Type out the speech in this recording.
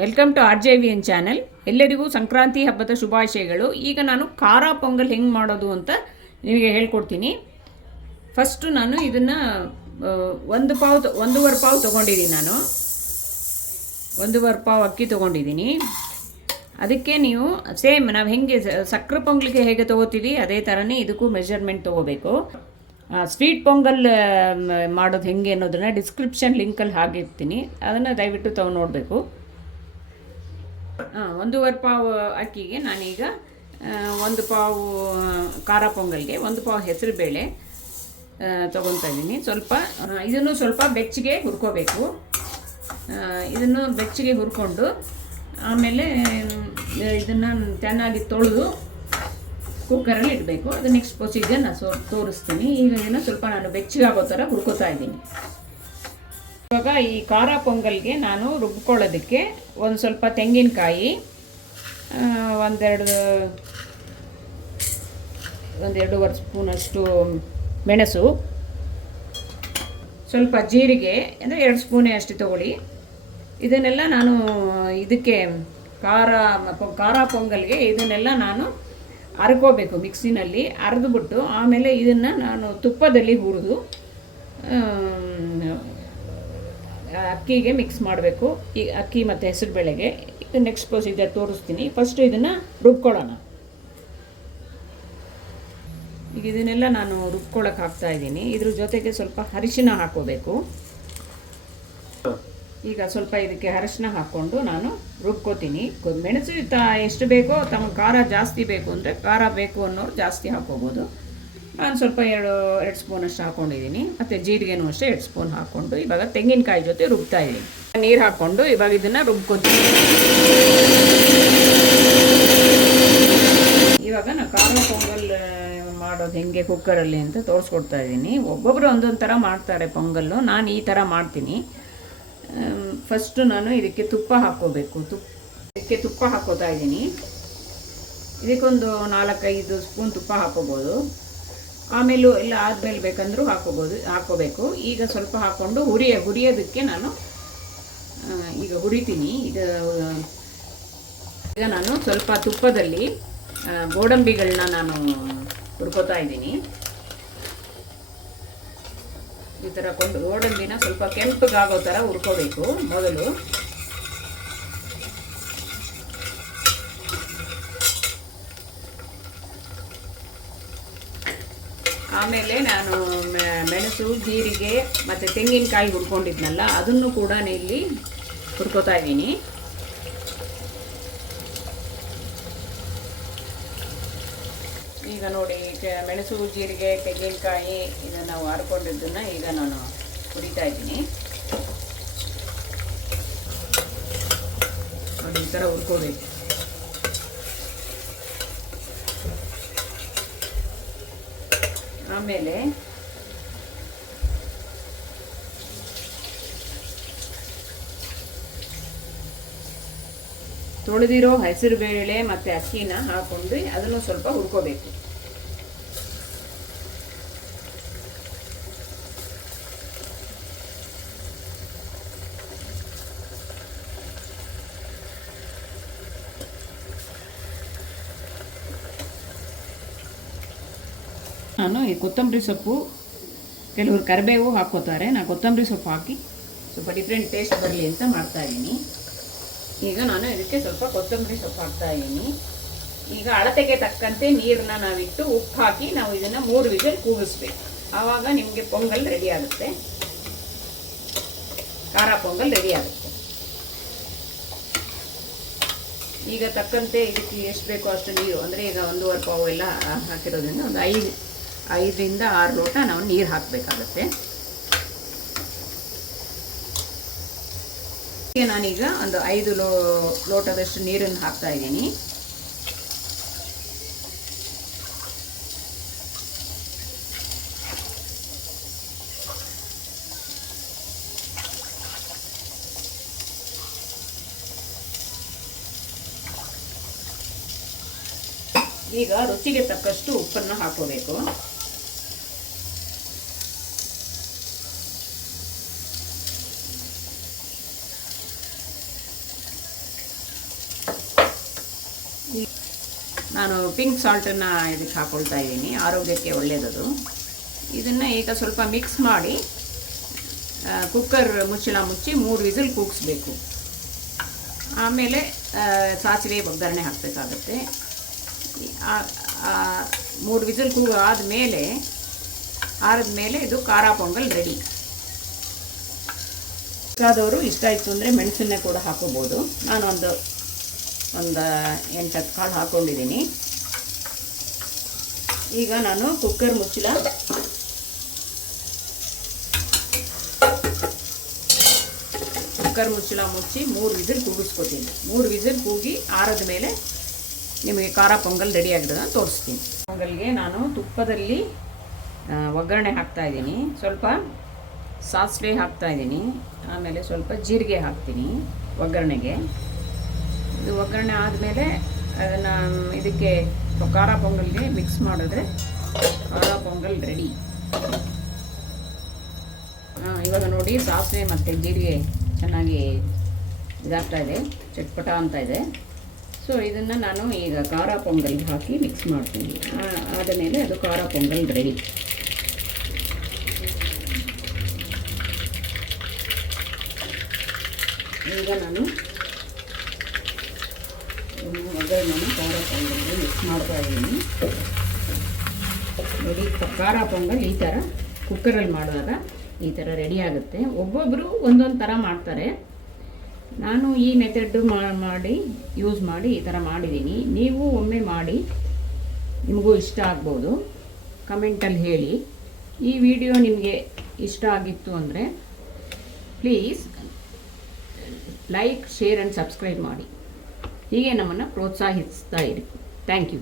Welcome to R J V N channel. ಎಲ್ಲರಿಗೂ ಸಂಕ್ರಾಂತಿ ಹಬ್ಬದ ಶುಭಾಶಯಗಳು. ಈಗ ನಾನು ಖಾರ ಪೊಂಗಲ್ ಹೆಂಗೆ ಮಾಡೋದು ಅಂತ ನಿಮಗೆ ಹೇಳ್ಕೊಡ್ತೀನಿ. ಫಸ್ಟು ನಾನು ಇದನ್ನು ಒಂದೂವರೆ ಪಾವು ತೊಗೊಂಡಿದ್ದೀನಿ. ನಾನು ಒಂದೂವರೆ ಪಾವು ಅಕ್ಕಿ ತೊಗೊಂಡಿದ್ದೀನಿ. ಅದಕ್ಕೆ ನೀವು ಸೇಮ್ ನಾವು ಹೆಂಗೆ ಸಕ್ಕರೆ ಪೊಂಗಲ್ಗೆ ಹೇಗೆ ತೊಗೋತೀವಿ ಅದೇ ಥರನೇ ಇದಕ್ಕೂ ಮೆಜರ್ಮೆಂಟ್ ತೊಗೋಬೇಕು. ಸ್ವೀಟ್ ಪೊಂಗಲ್ ಮಾಡೋದು ಹೆಂಗೆ ಅನ್ನೋದನ್ನು ಡಿಸ್ಕ್ರಿಪ್ಷನ್ ಲಿಂಕಲ್ಲಿ ಹಾಕಿರ್ತೀನಿ, ಅದನ್ನು ದಯವಿಟ್ಟು ತೊಗೊಂಡು ನೋಡಬೇಕು. ಒಂದೂವರೆ ಪಾವು ಅಕ್ಕಿಗೆ ನಾನೀಗ ಒಂದು ಪಾವು ಖಾರ ಪೊಂಗಲ್ಗೆ ಒಂದು ಪಾವು ಹೆಸರು ಬೇಳೆ ತೊಗೊತಾ ಇದ್ದೀನಿ. ಇದನ್ನು ಸ್ವಲ್ಪ ಬೆಚ್ಚಗೆ ಹುರ್ಕೋಬೇಕು. ಇದನ್ನು ಬೆಚ್ಚಗೆ ಹುರ್ಕೊಂಡು ಆಮೇಲೆ ಇದನ್ನು ಚೆನ್ನಾಗಿ ತೊಳೆದು ಕುಕ್ಕರಲ್ಲಿ ಇಡಬೇಕು. ಅದು ನೆಕ್ಸ್ಟ್ ಪ್ರೊಸೀಜರ್ ನಾನು ತೋರಿಸ್ತೀನಿ. ಈಗ ಇದನ್ನು ಸ್ವಲ್ಪ ನಾನು ಬೆಚ್ಚಗಾಗೋ ಥರ ಹುರ್ಕೋತಾ ಇದ್ದೀನಿ. ಇವಾಗ ಈ ಖಾರ ಪೊಂಗಲ್ಗೆ ನಾನು ರುಬ್ಕೊಳ್ಳೋದಕ್ಕೆ ಒಂದು ಸ್ವಲ್ಪ ತೆಂಗಿನಕಾಯಿ, ಒಂದೆರಡೂವರೆ ಸ್ಪೂನಷ್ಟು ಮೆಣಸು, ಸ್ವಲ್ಪ ಜೀರಿಗೆ ಅಂದರೆ 2 ಸ್ಪೂನೇ ಅಷ್ಟು ತೊಗೊಳ್ಳಿ. ಇದನ್ನೆಲ್ಲ ನಾನು ಇದಕ್ಕೆ ಖಾರ ಪೊಂಗಲ್ಗೆ ಇದನ್ನೆಲ್ಲ ನಾನು ಅರ್ಕೋಬೇಕು. ಮಿಕ್ಸಿನಲ್ಲಿ ಅರೆದುಬಿಟ್ಟು ಆಮೇಲೆ ಇದನ್ನು ನಾನು ತುಪ್ಪದಲ್ಲಿ ಹುರಿದು ಅಕ್ಕಿಗೆ ಮಿಕ್ಸ್ ಮಾಡಬೇಕು. ಈ ಅಕ್ಕಿ ಮತ್ತು ಹೆಸರು ಬೇಳೆಗೆ. ಇದು ನೆಕ್ಸ್ಟ್ ಪ್ರೊಸೀಜರ್ ತೋರಿಸ್ತೀನಿ. ಫಸ್ಟು ಇದನ್ನು ರುಬ್ಕೊಳ್ಳೋಣ. ಈಗ ಇದನ್ನೆಲ್ಲ ನಾನು ರುಬ್ಕೊಳ್ಳೋಕೆ ಹಾಕ್ತಾಯಿದ್ದೀನಿ. ಇದ್ರ ಜೊತೆಗೆ ಸ್ವಲ್ಪ ಅರಿಶಿನ ಹಾಕ್ಕೋಬೇಕು. ಈಗ ಸ್ವಲ್ಪ ಇದಕ್ಕೆ ಅರಿಶಿನ ಹಾಕ್ಕೊಂಡು ನಾನು ರುಬ್ಕೋತೀನಿ. ಮೆಣಸು ಎಷ್ಟು ಬೇಕೋ ತಮ್ಮ ಖಾರ ಜಾಸ್ತಿ ಬೇಕು ಅಂದರೆ ಖಾರ ಬೇಕು ಅನ್ನೋರು ಜಾಸ್ತಿ ಹಾಕ್ಕೋಬೋದು. ನಾನು ಸ್ವಲ್ಪ ಎರಡು ಸ್ಪೂನಷ್ಟು ಹಾಕ್ಕೊಂಡಿದ್ದೀನಿ. ಮತ್ತು ಜೀರಿಗೆನೂ ಅಷ್ಟೇ 2 ಸ್ಪೂನ್ ಹಾಕ್ಕೊಂಡು ಇವಾಗ ತೆಂಗಿನಕಾಯಿ ಜೊತೆ ರುಬ್ತಾ ಇದ್ದೀನಿ. ನೀರು ಹಾಕ್ಕೊಂಡು ಇವಾಗ ಇದನ್ನು ರುಬ್ಕೋತೀನಿ. ಇವಾಗ ನಾನು ಖಾರ ಪೊಂಗಲ್ ಮಾಡೋದು ಹೆಂಗೆ ಕುಕ್ಕರಲ್ಲಿ ಅಂತ ತೋರಿಸ್ಕೊಡ್ತಾ ಇದ್ದೀನಿ. ಒಬ್ಬೊಬ್ಬರು ಒಂದೊಂದು ಥರ ಮಾಡ್ತಾರೆ ಪೊಂಗಲ್ಲು. ನಾನು ಈ ಥರ ಮಾಡ್ತೀನಿ. ಫಸ್ಟು ನಾನು ಇದಕ್ಕೆ ತುಪ್ಪ ಹಾಕ್ಕೋಬೇಕು. ಇದಕ್ಕೆ ತುಪ್ಪ ಹಾಕ್ಕೋತಾ ಇದ್ದೀನಿ. ಇದಕ್ಕೊಂದು 4-5 ಸ್ಪೂನ್ ತುಪ್ಪ ಹಾಕ್ಕೋಬೋದು. ಆಮೇಲೂ ಎಲ್ಲ ಆದಮೇಲೆ ಬೇಕಂದ್ರೂ ಹಾಕ್ಕೋಬೇಕು. ಈಗ ಸ್ವಲ್ಪ ಹಾಕ್ಕೊಂಡು ಹುರಿಯೋದಕ್ಕೆ ನಾನು ಈಗ ಹುರಿತೀನಿ. ಈಗ ನಾನು ಸ್ವಲ್ಪ ತುಪ್ಪದಲ್ಲಿ ಗೋಡಂಬಿಗಳನ್ನ ನಾನು ಹುರ್ಕೋತಾ ಇದ್ದೀನಿ. ಈ ಥರ ಗೋಡಂಬಿನ ಸ್ವಲ್ಪ ಕೆಂಪಗಾಗೋ ಥರ ಹುರ್ಕೋಬೇಕು ಮೊದಲು. ಆಮೇಲೆ ನಾನು ಮೆಣಸು, ಜೀರಿಗೆ ಮತ್ತು ತೆಂಗಿನಕಾಯಿ ಹುರ್ಕೊಂಡಿದ್ನಲ್ಲ ಅದನ್ನು ಕೂಡ ಇಲ್ಲಿ ಹುರ್ಕೋತಾ ಇದ್ದೀನಿ. ಈಗ ನೋಡಿ, ಮೆಣಸು, ಜೀರಿಗೆ, ತೆಂಗಿನಕಾಯಿ ಇದನ್ನು ಹುರ್ಕೊಂಡಿದ್ದನ್ನು ಈಗ ನಾನು ಹುರಿತಾ ಇದ್ದೀನಿ. ನೋಡಿ ಈ ಥರ ಹುರ್ಕೋಬೇಕು. ಆಮೇಲೆ ತೊಳೆದಿರೋ ಹೆಸರು ಬೇಳೆ ಮತ್ತು ಅಕ್ಕಿನ ಹಾಕ್ಕೊಂಡು ಅದನ್ನು ಸ್ವಲ್ಪ ಹುರ್ಕೋಬೇಕು. ನಾನು ಈ ಕೊತ್ತಂಬರಿ ಸೊಪ್ಪು, ಕೆಲವರು ಕರಿಬೇವು ಹಾಕ್ಕೋತಾರೆ. ನಾನು ಕೊತ್ತಂಬರಿ ಸೊಪ್ಪು ಹಾಕಿ ಸ್ವಲ್ಪ ಡಿಫ್ರೆಂಟ್ ಟೇಸ್ಟ್ ಬರಲಿ ಅಂತ ಮಾಡ್ತಾಯಿದ್ದೀನಿ. ಈಗ ನಾನು ಇದಕ್ಕೆ ಸ್ವಲ್ಪ ಕೊತ್ತಂಬರಿ ಸೊಪ್ಪು ಹಾಕ್ತಾಯಿದ್ದೀನಿ. ಈಗ ಅಳತೆಗೆ ತಕ್ಕಂತೆ ನೀರನ್ನ ನಾವಿಟ್ಟು ಉಪ್ಪು ಹಾಕಿ ನಾವು ಇದನ್ನು 3 ವಿಸಿಲ್ ಕೂಗಿಸ್ಬೇಕು. ಆವಾಗ ನಿಮಗೆ ಪೊಂಗಲ್ ರೆಡಿ ಆಗುತ್ತೆ, ಖಾರ ಪೊಂಗಲ್ ರೆಡಿ ಆಗುತ್ತೆ. ಈಗ ತಕ್ಕಂತೆ ಇದಕ್ಕೆ ಎಷ್ಟು ಬೇಕೋ ಅಷ್ಟು ನೀರು, ಅಂದರೆ ಈಗ 1.5 ಪಾವು ಎಲ್ಲ ಹಾಕಿರೋದ್ರಿಂದ ಒಂದು 5ರಿಂದ 6 ಲೋಟ ನಾವು ನೀರು ಹಾಕಬೇಕಾಗತ್ತೆ. ನಾನೀಗ ಒಂದು 5 ಲೋಟದಷ್ಟು ನೀರನ್ನು ಹಾಕ್ತಾ ಇದ್ದೀನಿ. ಈಗ ರುಚಿಗೆ ತಕ್ಕಷ್ಟು ಉಪ್ಪನ್ನು ಹಾಕೋಬೇಕು. ನಾನು ಪಿಂಕ್ ಸಾಲ್ಟನ್ನು ಇದಕ್ಕೆ ಹಾಕ್ಕೊಳ್ತಾ ಇದ್ದೀನಿ, ಆರೋಗ್ಯಕ್ಕೆ ಒಳ್ಳೆಯದದು. ಇದನ್ನು ಈಗ ಸ್ವಲ್ಪ ಮಿಕ್ಸ್ ಮಾಡಿ ಕುಕ್ಕರ್ ಮುಚ್ಚಳ ಮುಚ್ಚಿ 3 ವಿಸಿಲ್ ಕೂಗಿಸ್ಬೇಕು. ಆಮೇಲೆ ಸಾಸಿವೆ ಒಗ್ಗರಣೆ ಹಾಕಬೇಕಾಗತ್ತೆ. 3 ವಿಸಿಲ್ ಕೂಗು ಆದಮೇಲೆ ಇದು ಖಾರ ಪೊಂಗಲ್ ರೆಡಿ. ಬೇಕಾದವರು ಇಷ್ಟ ಇತ್ತು ಅಂದರೆ ಮೆಣಸನ್ನೇ ಕೂಡ ಹಾಕೋಬೋದು. ನಾನು ಒಂದು 8-10 ಕಾಳು ಹಾಕ್ಕೊಂಡಿದ್ದೀನಿ. ಈಗ ನಾನು ಕುಕ್ಕರ್ ಮುಚ್ಚಳ ಮುಚ್ಚಿ 3 ವಿಸಿಲ್ ಕೂಗಿಸ್ಕೊತೀನಿ. 3 ವಿಸಿಲ್ ಕೂಗಿ ಆರದ ಮೇಲೆ ನಿಮಗೆ ಖಾರ ಪೊಂಗಲ್ ರೆಡಿ ಆಗಿರೋದನ್ನ ತೋರಿಸ್ತೀನಿ. ಪೊಂಗಲ್ಗೆ ನಾನು ತುಪ್ಪದಲ್ಲಿ ಒಗ್ಗರಣೆ ಹಾಕ್ತಾಯಿದ್ದೀನಿ. ಸ್ವಲ್ಪ ಸಾಸಿವೆ ಹಾಕ್ತಾಯಿದ್ದೀನಿ, ಆಮೇಲೆ ಸ್ವಲ್ಪ ಜೀರಿಗೆ ಹಾಕ್ತೀನಿ ಒಗ್ಗರಣೆಗೆ. ಇದು ಒಗ್ಗರಣೆ ಆದಮೇಲೆ ಅದನ್ನು ಇದಕ್ಕೆ ಖಾರ ಪೊಂಗಲ್ಗೆ ಮಿಕ್ಸ್ ಮಾಡಿದ್ರೆ ಖಾರ ಪೊಂಗಲ್ ರೆಡಿ. ಇವಾಗ ನೋಡಿ ಸಾಸಿವೆ ಮತ್ತು ಜೀರಿಗೆ ಚೆನ್ನಾಗಿ ಇದಾಗ್ತಾ ಇದೆ, ಚಟ್ಪಟ ಅಂತ ಇದೆ. ಸೊ ಇದನ್ನು ನಾನು ಈಗ ಖಾರ ಪೊಂಗಲ್ಗೆ ಹಾಕಿ ಮಿಕ್ಸ್ ಮಾಡ್ತೀನಿ. ಆದಮೇಲೆ ಅದು ಖಾರ ಪೊಂಗಲ್ ರೆಡಿ. ಈಗ ನಾನು ಒಗ್ಗರಣೆನ ಖಾರ ಪೊಂಗಲ್ಗೆ ಮಿಕ್ಸ್ ಮಾಡ್ತಾ ಇದ್ದೀನಿ. ನೋಡಿ, ಖಾರ ಪೊಂಗಲ್ ಈ ಥರ ಕುಕ್ಕರಲ್ಲಿ ಮಾಡಿದಾಗ ಈ ಥರ ರೆಡಿ ಆಗುತ್ತೆ. ಒಬ್ಬೊಬ್ಬರು ಒಂದೊಂದು ಥರ ಮಾಡ್ತಾರೆ. ನಾನು ಈ ಮೆಥಡ್ ಯೂಸ್ ಮಾಡಿ ಈ ಥರ ಮಾಡಿದ್ದೀನಿ. ನೀವು ಒಮ್ಮೆ ಮಾಡಿ, ನಿಮಗೂ ಇಷ್ಟ ಆಗ್ಬೋದು. ಕಮೆಂಟಲ್ಲಿ ಹೇಳಿ. ಈ ವಿಡಿಯೋ ನಿಮಗೆ ಇಷ್ಟ ಆಗಿತ್ತು ಅಂದರೆ please like, share and subscribe ಮಾಡಿ. ಹೀಗೆ ನಮ್ಮನ್ನು ಪ್ರೋತ್ಸಾಹಿಸ್ತಾ ಇರಿ. Thank you.